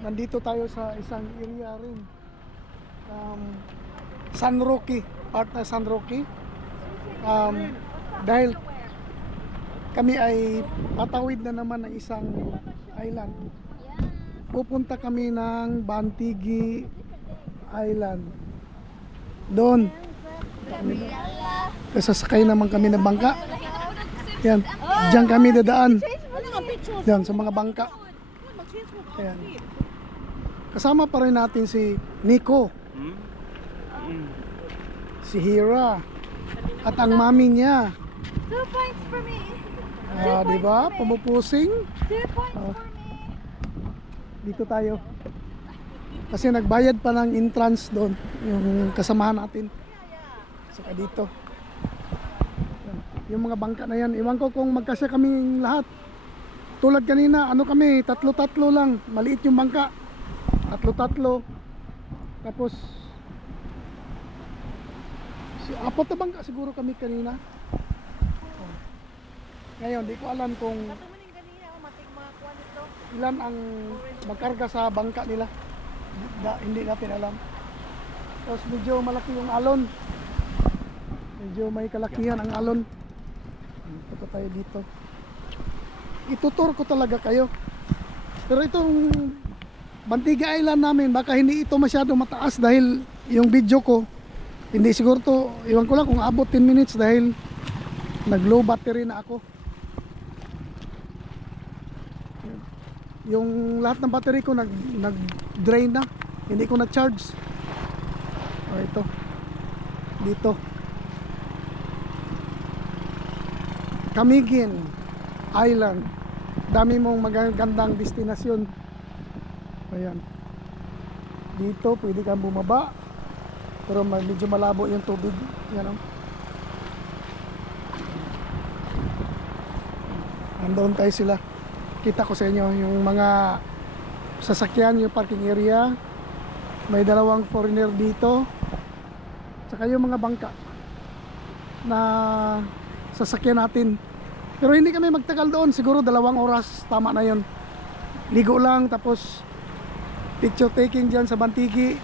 nandito tayo sa isang area rin. San Roque, part na San Roque. Dahil kami ay tatawid na naman ng isang island. Pupunta kami ng Bantigi Island. Doon. Sasakay naman kami ng bangka. Yan. Diyan kami dadaan. Yan, sa mga bangka. Ayan. Kasama pa rin natin si Nico. Si Hira. At ang mami niya. 2 points for me. Diba? Pumupusing. 2 points for me. Dito tayo. Kasi nagbayad pa ng entrance doon. Yung kasamahan natin. Saka dito. Yung mga bangka na yan. Iwan ko kung magkasya kaming lahat. Tulad kanina, ano kami, tatlo lang. Maliit yung bangka. Tatlo. Tapos apat na bangka siguro kami kanina. Ngayon, di ko alam kung ilan ang magkarga sa bangka nila. Hindi natin alam. Tapos medyo malaki yung alon. Medyo may kalakihan ang alon. Punta tayo dito. Itutur ko talaga kayo. Pero itong Bantigi Island namin, baka hindi ito masyado mataas dahil yung video ko hindi siguro to, iwan ko lang kung abot 10 minutes dahil nag low battery na ako. Yung lahat ng battery ko nag drain na, hindi ko na charge. Ito dito Camiguin Island, dami mong magagandang destinasyon. Ayan, dito pwede kang bumaba pero medyo malabo yung tubig. Yan o. Andoon tayo sila. Kita ko sa inyo yung mga sasakyan, yung parking area. May dalawang foreigner dito. Tsaka yung mga bangka na sasakyan natin. Pero hindi kami magtagal doon. Siguro 2 oras. Tama na yun. Ligo lang. Tapos picture taking dyan sa Bantigi.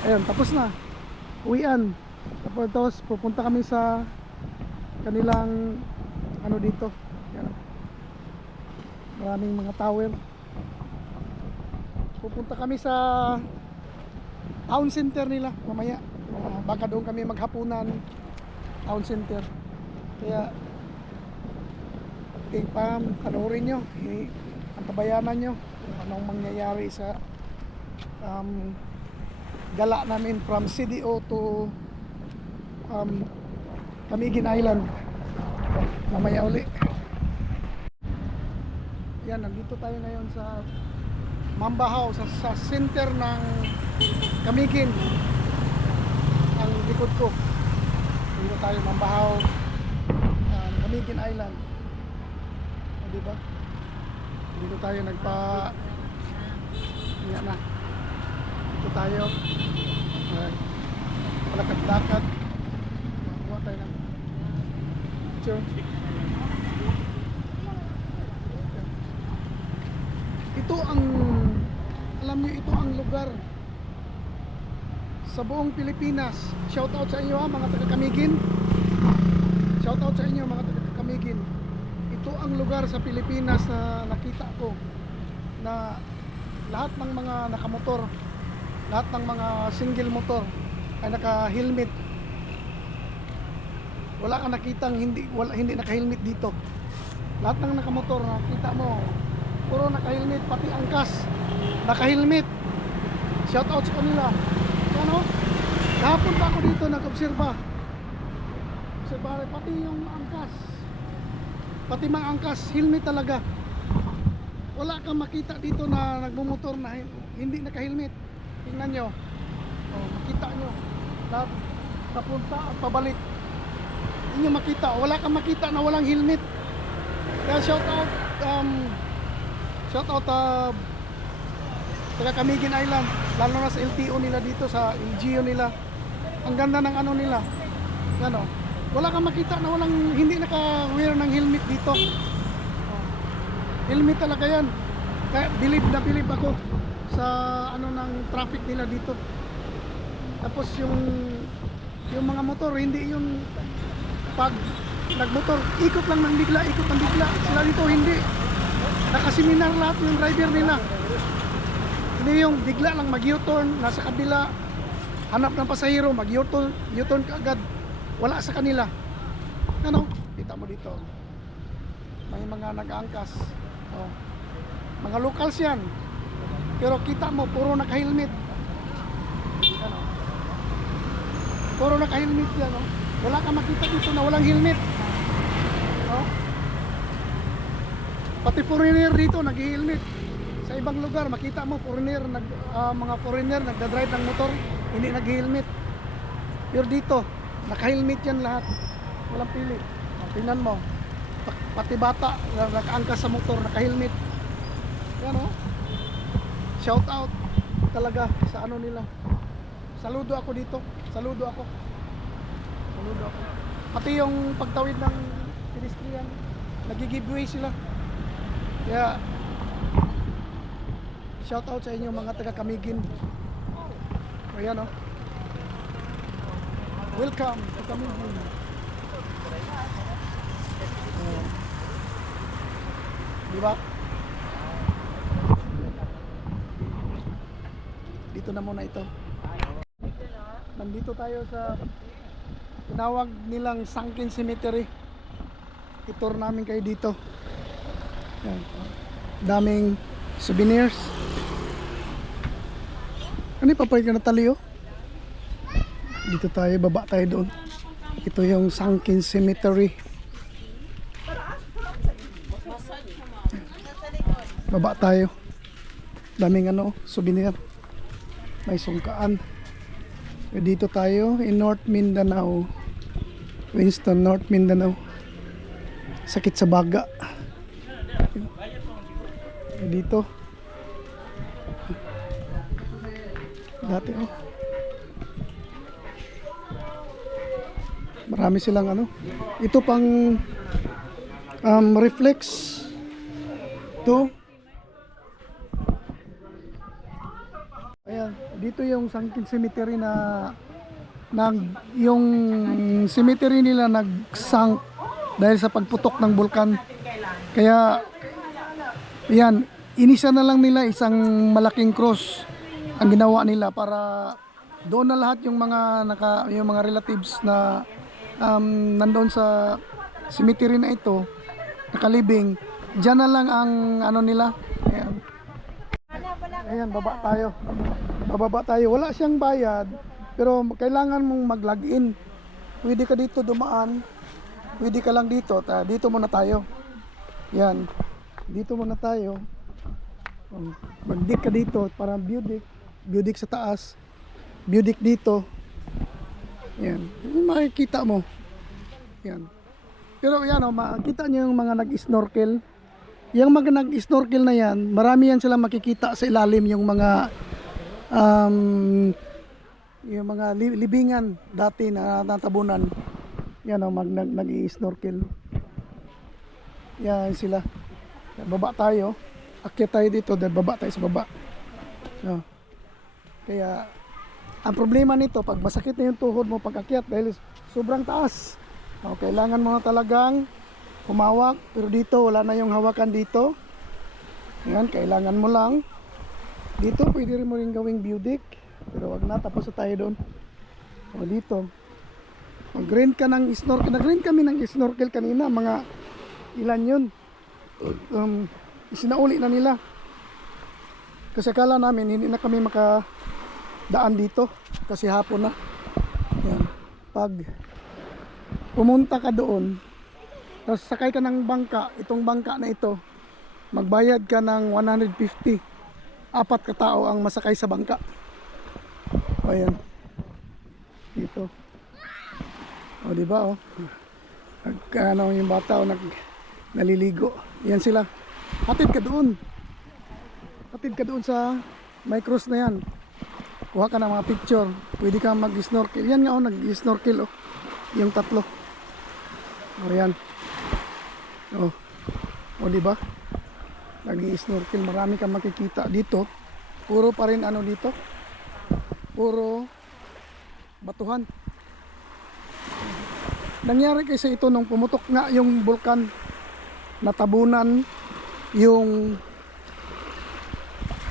Ayun, tapos na. Uwian. Tapos pupunta kami sa kanilang ano dito. Yan. Maraming mga tower. Pupunta kami sa town center nila mamaya. Baka doon kami maghapunan. Town center. Kaya panoorin nyo, antabayanan nyo anong mangyayari sa gala namin from CDO to Camiguin Island. Mamaya uli. Yan, nandito tayo ngayon sa Mambahaw, sa center ng Camiguin. Ang likod ko dito tayo, Mambahaw, Camiguin Island. Diba? Dito tayo yan na. Dito tayo. Palakad-lakad. Kuha tayo ng picture. Ito ang, alam niyo, ito ang lugar sa buong Pilipinas. Shout out sa inyo mga taga-Camiguin. Shout out sa inyo mga taga-Camiguin. Ito ang lugar sa Pilipinas na nakita ko na lahat ng mga nakamotor, lahat ng mga single motor ay naka-helmet. Wala kang nakitang hindi naka-helmet dito. Lahat ng nakamotor nakita mo, puro naka-helmet, pati angkas naka-helmet. Shout out sa kanila. Ano? Kahapon pa ako dito nag-obserba. Pati yung angkas. Pati mga angkas, helmet talaga. Wala kang makita dito na nagmumotor na hindi naka-helmet. Tingnan nyo. Makita nyo. Lahat papunta at pabalik. Hindi nyo makita. Wala kang makita na walang helmet. Kaya shout out taga Camiguin Island. Lalo na sa LTO nila dito, sa LGU nila. Ang ganda ng ano nila. Yan o. Wala kang makita na hindi naka-wear ng helmet dito. Helmet talaga yan. Kaya bilib ako sa ano ng traffic nila dito. Tapos yung mga motor, hindi yung pag nagmotor, ikot lang ng bigla, ikot ng bigla. Sila dito hindi. Nakaseminar lahat yung driver nila. Hindi yung bigla lang mag-U-turn, nasa kabila, hanap ng pasahero, mag-U-turn, U-turn ka agad. Wala sa kanila. Ano? Kita mo dito. May mga nag-aangkas. Oh. Mga locals yan. Pero kita mo, puro naka-helmet. Ano? Puro naka-helmet yan. Oh. Wala ka makita dito na walang helmet. Oh. Pati foreigner dito nag-helmet. Sa ibang lugar makita mo foreigner mga foreigner nagda-drive ng motor, hindi nag-helmet. Pero dito naka-helmet yan lahat. Walang pili. Tingnan mo. Pati bata nakaangkas sa motor, naka-helmet. Yan oh. Shout out talaga sa ano nila. Saludo ako dito. Saludo ako. Pati yung pagtawid ng pedestrian, nagi-giveaway sila. Kaya shout out sa inyo mga taga Camiguin. Ayan oh. Welcome to Camiguin. Oh. Diba? Dito na muna ito. Nandito tayo sa tinawag nilang Sunken Cemetery. I-tour namin kayo dito. Yan. Daming souvenirs. Ano yung papay ka na tali oh? Dito tayo, baba tayo doon. Ito yung Sunken Cemetery. Baba tayo. Daming ano, souvenir. May sungkaan. Dito tayo in North Mindanao. Winston, North Mindanao. Sakit sa baga. Dito. Dati oh. Marami silang ano. Ito pang reflex. Ito. Ayan, dito yung Sunken Cemetery na yung cemetery nila nag-sunk dahil sa pagputok ng bulkan. Kaya yan, inisa na lang nila isang malaking cross ang ginawa nila para doon na lahat yung mga relatives na nandoon sa cemetery na ito nakalibing. Diyan na lang ang ano nila. Ayan. Ayan, bababa tayo. Wala siyang bayad, pero kailangan mong mag-login. Pwede ka dito dumaan, pwede ka lang dito. Dito muna tayo. Yan, dito muna tayo. Mag-dig ka dito, parang view deck sa taas, view deck dito. Yan, makikita mo. Yan. Pero yan o, makikita nyo yung mga nag-snorkel. Yung mga nag-snorkel na yan, marami yan sila makikita sa ilalim yung mga libingan dati na natabunan. Yan o, nag-snorkel. Yan sila. Baba tayo. Akyat tayo dito, dahil baba tayo sa baba. So, kaya ang problema nito, pag masakit na yung tuhod mo pag akyat dahil sobrang taas. Kailangan mo na talagang humawak, pero dito wala na yung hawakan dito. Yan, kailangan mo lang dito. Pwede rin mo rin gawing view deck, pero wag na, tapos na tayo doon. O dito mag-rent ka ng snorkel. Nag-rent kami ng snorkel kanina, mga ilan yun. Isinauli na nila kasi akala namin hindi na kami makadaan dito kasi hapon na. Yan. Pag pumunta ka doon, tapos sakay ka ng bangka, itong bangka na ito, magbayad ka ng 150. 4 ka tao ang masakay sa bangka. O yan. Dito. O diba o. Ano yung bata o naliligo. Yan sila. Hatid ka doon. Hatid ka doon sa may cross na yan. Kuha ka ng mga picture. Pwede ka mag-snorkel. Yan nga o, nag-snorkel o. Yung tatlo. O yan. O diba? nag-i-snorkel. Marami kang makikita dito. Puro pa rin ano dito. Puro batuhan. Nangyari kasi ito nung pumutok nga yung bulkan, natabunan yung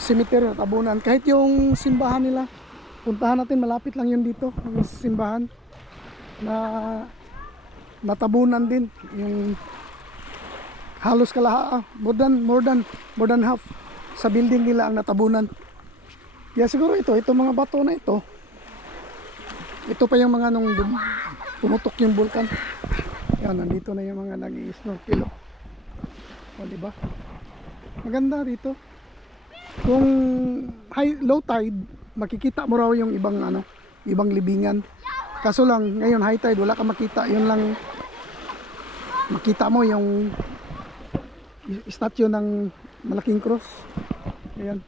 cemetery, natabunan. Kahit yung simbahan nila, puntahan natin, malapit lang yun dito, yung simbahan na natabunan din yung halos kalaha, more than half sa building nila ang natabunan. Kaya siguro ito mga bato na ito pa yung mga nung pumutok yung bulkan. Yan, nandito na yung mga nag-i-snorkel. O, diba? Maganda dito. Kung low tide, makikita mo raw yung ibang libingan. Kaso lang, ngayon high tide, wala ka makita. Yun lang, makita mo yung statue ng malaking cross. Ayan.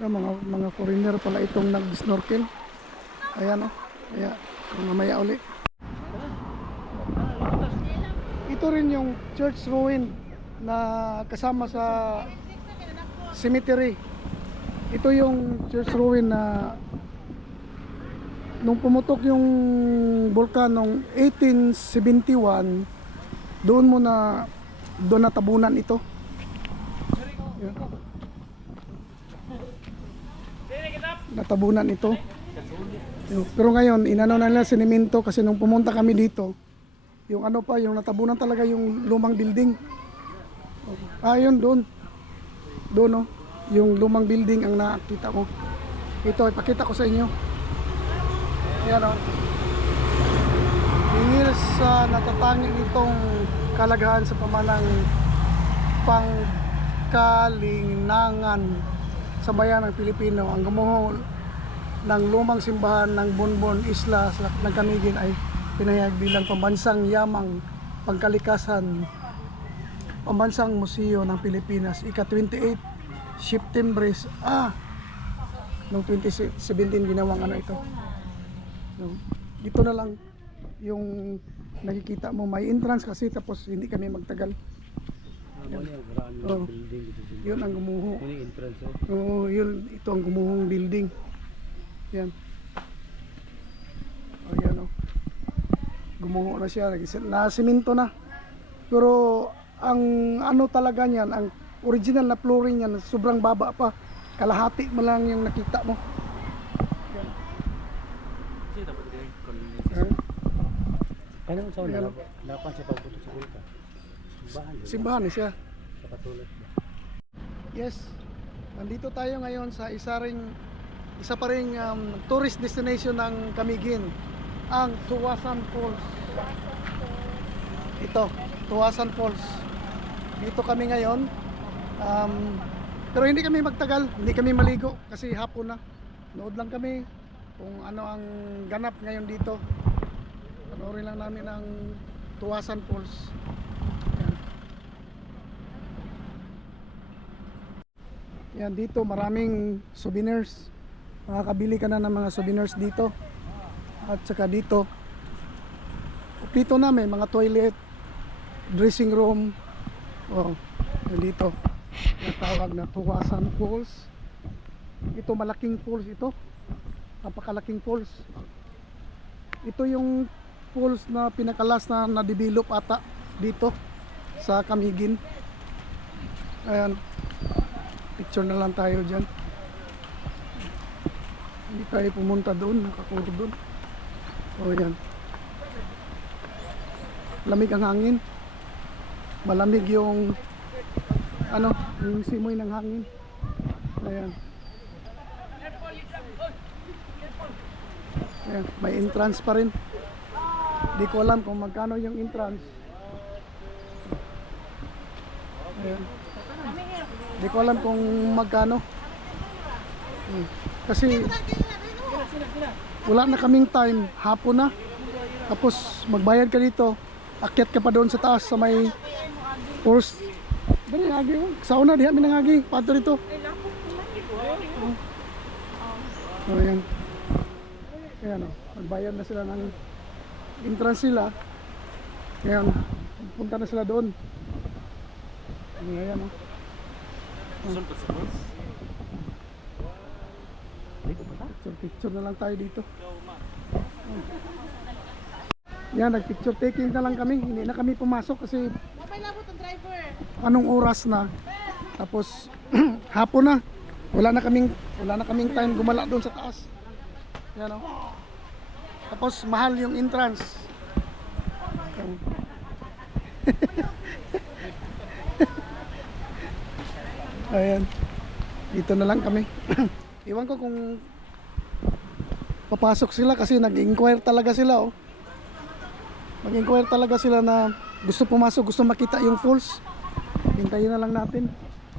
Yung mga foreigner pala itong nag-snorkel. Ayan o. Kaya, mamaya uli. Ito rin yung church ruin na kasama sa cemetery. Ito yung church ruin na nung pumutok yung bulkan noong 1871, doon natabunan ito. Yan. Natabunan ito. Pero ngayon, inano na nila siniminto kasi nung pumunta kami dito, yung yung natabunan talaga yung lumang building. Ayun doon. Doon yung lumang building ang nakita ko. Ito, ipakita ko sa inyo. Ayan Dingil sa natatanging itong kalagahan sa pamanang pangkalinangan sa bayan ng Pilipino, ang gumuho ng lumang simbahan ng Bonbon Isla ng Camiguin ay pinahayag bilang pambansang yamang pangkalikasan, pambansang museo ng Pilipinas, ika-28 September noong 2017 ginawang ito. Dito na lang yung nakikita mo, may entrance kasi, tapos hindi kami magtagal. Yun ang gumuho. Ito ang gumuhong building. Yan. Ayan gumuho na siya, na-siminto na. Pero ang talaga niyan, ang original na flooring niyan, sobrang baba pa. Kalahati mo lang yung nakita mo. Yan. Ano sa una dapat sa pagbuto sa bulkan? Simbahan na siya. Sa katulad ba? Yes. Nandito tayo ngayon sa isa pa ring tourist destination ng Camiguin, ang Tuwasan Falls. Ito, Tuwasan Falls. Dito kami ngayon. Pero hindi kami magtagal, hindi kami maligo kasi hapon na. Nood lang kami kung ano ang ganap ngayon dito. Panoorin lang namin ang Tuwasan Falls. Yan, dito maraming souvenirs. Makakabili ka na ng mga souvenirs dito. At saka dito na may mga toilet, dressing room. Dito natawag na Tuwasan Falls. Ito malaking falls ito. Napakalaking falls. Ito yung falls na pinakalas na na-develop ata dito sa Camiguin. Ayan. Picture na lang tayo dyan. Hindi tayo pumunta doon, nakakuro doon. Yan. Lamig ang hangin. Malamig yung yung simoy ng hangin. Ayan. Ayan, may entrance pa rin. Di ko alam kung magkano yung entrance. Ayan. Di ko alam kung magkano. Kasi wala na kaming time, hapon na. Tapos magbayad ka dito, akyat ka pa doon sa taas sa may force. Dali agi, sauna diha mi nangagi, pato dito. Ayan. Ayan magbayad na sila ng entrance sila. Ayan, punta na sila doon. Ayan Picture na lang tayo dito. Yan, nag-picture taking na lang kami. Hindi na kami pumasok kasi anong oras na. Tapos hapon na. Wala na kaming time gumala doon sa taas. Yan o. Tapos mahal yung entrance. Ayan. Dito na lang kami. Iwan ko kung papasok sila kasi nag-inquire talaga sila oh. Mag-inquire talaga sila na gusto pumasok, gusto makita yung falls. Hintayin na lang natin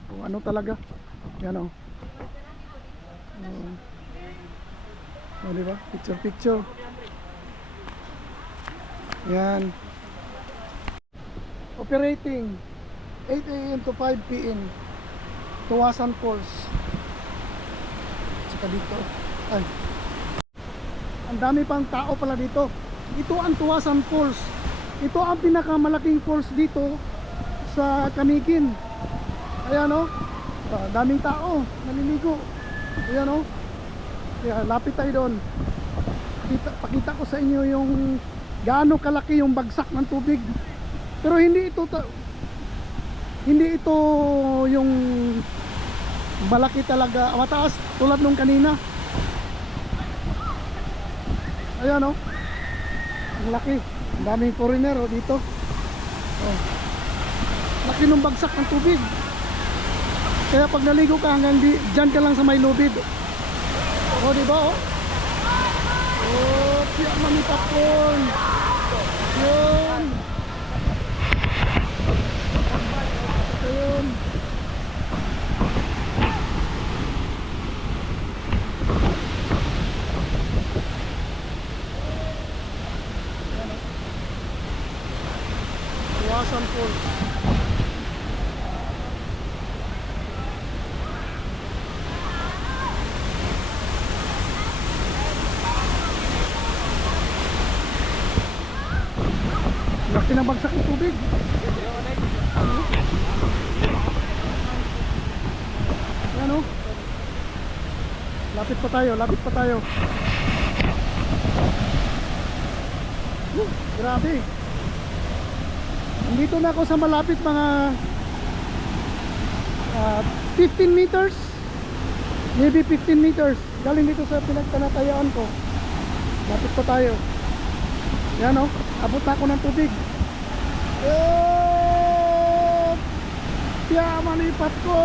kung ano talaga. Yan oh. Oh, diba? Picture. Yan. Operating 8 AM to 5 PM. Tuwasan Falls. Saka dito. Ay. Ang dami pang tao pala dito. Ito ang Tuwasan Falls. Ito ang pinakamalaking falls dito sa Camiguin. Ayan o. Daming tao. Naliligo. Ayan o. Kaya lapit tayo doon. Pakita ko sa inyo yung gaano kalaki yung bagsak ng tubig. Pero hindi ito yung malaki talaga, mataas tulad nung kanina. Ayan o. Ang laki. Ang daming foreigner o dito. Oh. Laki nung bagsak ng tubig. Kaya pag naligo ka hanggang dyan ka lang sa may lubid. O diba o? Oh, tiyak manipapon. Yun. Ayun. Tuwasan Falls. Laki ng bagsak ng tubig. Ayan o. Lapit pa tayo. Grabe. Nandito na ako sa malapit mga 15 meters. Maybe 15 meters. Galing dito sa pinagtanatayaan ko. Lapit pa tayo. Yan o. Abot na ako ng tubig. Tiyak manipat ko.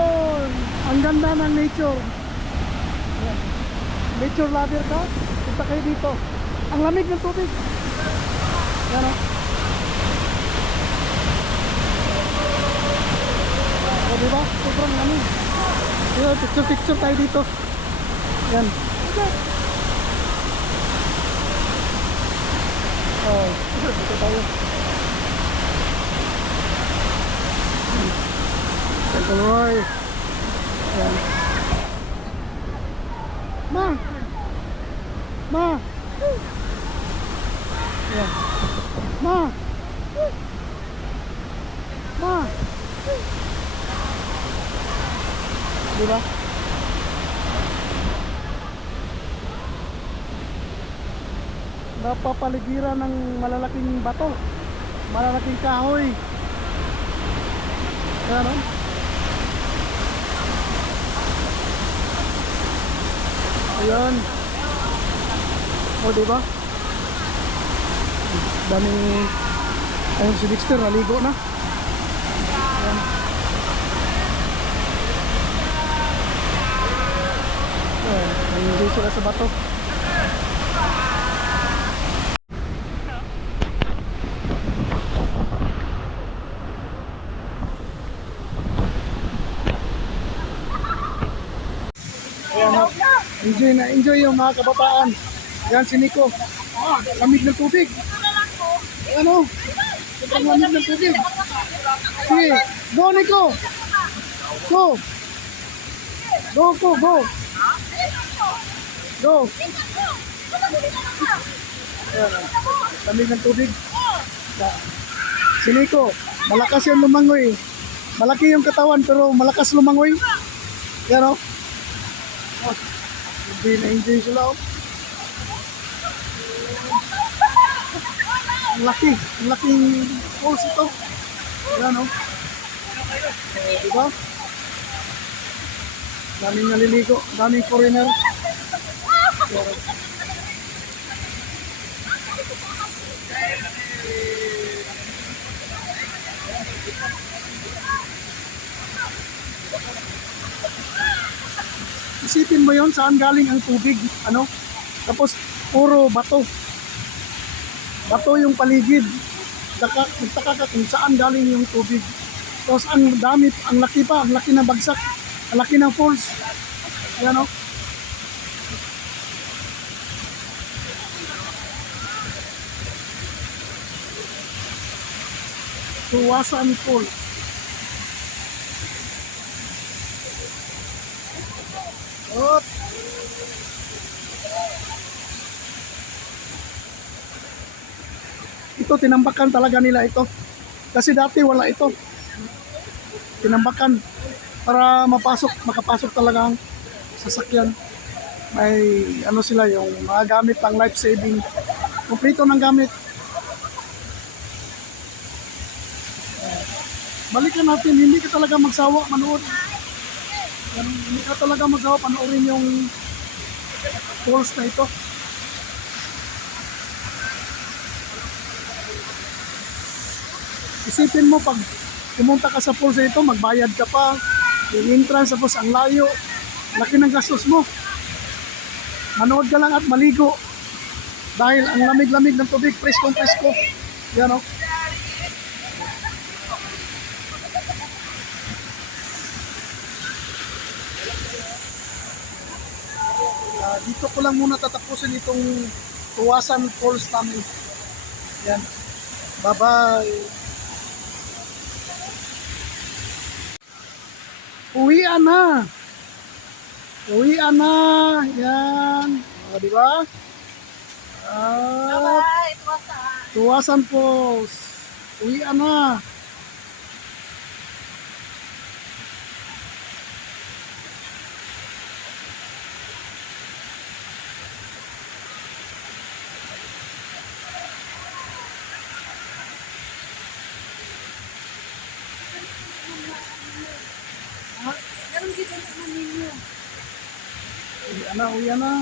Ang ganda ng nature. Ayan. Nature lover ka? Punta kayo dito. Ang lamig ng tubig. Yan o. O diba? Sobrang lamig. Picture tayo dito. Yan. Oh, dito tayo. Uncle Roy. Ayan. Ma! Ayan. Ma! Diba? Napapaligiran ng malalaking bato, malalaking kahoy. Ayan o. Ayan. O diba? Daming. Ayun si Dexter, naligo na. Ayan. Nangyay sila sa bato. Enjoy yung mga kabataan. Yan si Nico. Lamig ng tubig. Ano? Sobrang lamig ng tubig. Sige, go Nico. Go. Go. Ayan, lamig ng tubig. Si Nico, malakas yung lumangoy. Malaki yung katawan pero malakas lumangoy. Yan o. Oh, enjoy na enjoy sila o. Ang laking falls ito. Yan o. Diba? Daming naliligo, daming foreigner. Isipin mo yon saan galing ang tubig, ano? Tapos puro bato. Bato yung paligid. Nagtaka ka kung saan galing yung tubig. Tapos ang dami, ang laki pa, ang laki ng bagsak, ang laki ng falls. Yan o. Tuwasan Falls. Op. Ito tinambakan talaga nila ito. Kasi dati wala ito. Tinambakan para makapasok talaga ang sasakyan. May ano sila yung mga gamit pang life saving. Kompleto ng gamit. Balikan natin, hindi ka talaga magsawa manood. Hindi ka talaga magsawa panoorin yung falls na ito. Isipin mo pag pumunta ka sa falls na ito, magbayad ka pa, yung entrance, tapos ang layo, laki ng gastos mo. Manood ka lang at maligo. Dahil ang lamig-lamig ng tubig, presko-presko. Yan o. Dito ko lang muna tatapusin itong Tuwasan Falls namin. Yan. Bye-bye. Uwian na. Uwian na. Yan. O, diba? Bye-bye. Tuwasan Falls. Uwian na. Ganun dito naman ninyo. Uwian na.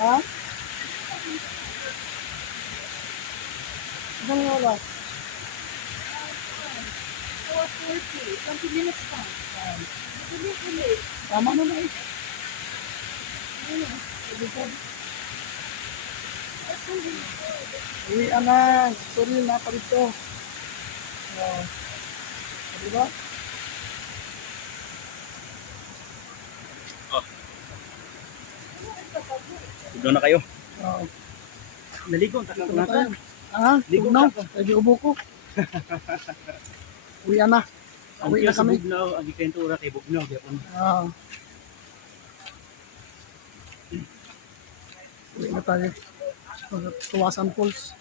Ha? Ibang oras. 4:40. 20 minutes pa. Dali. Tama na na eh. Uwian na. Sorry na pa rito. Diba? Doon na kayo. Oo. Naligo, takot Ito na na tayo. ka. Ah, Ligo tugnaw. na ako. Lagi ubo ko. Uwian na. Ang Uwi na kaya sa kami. Bugnaw, ang ikentura kay Bugnaw. Gyapon. Ah. Uwi na tayo. Tuwasan Falls.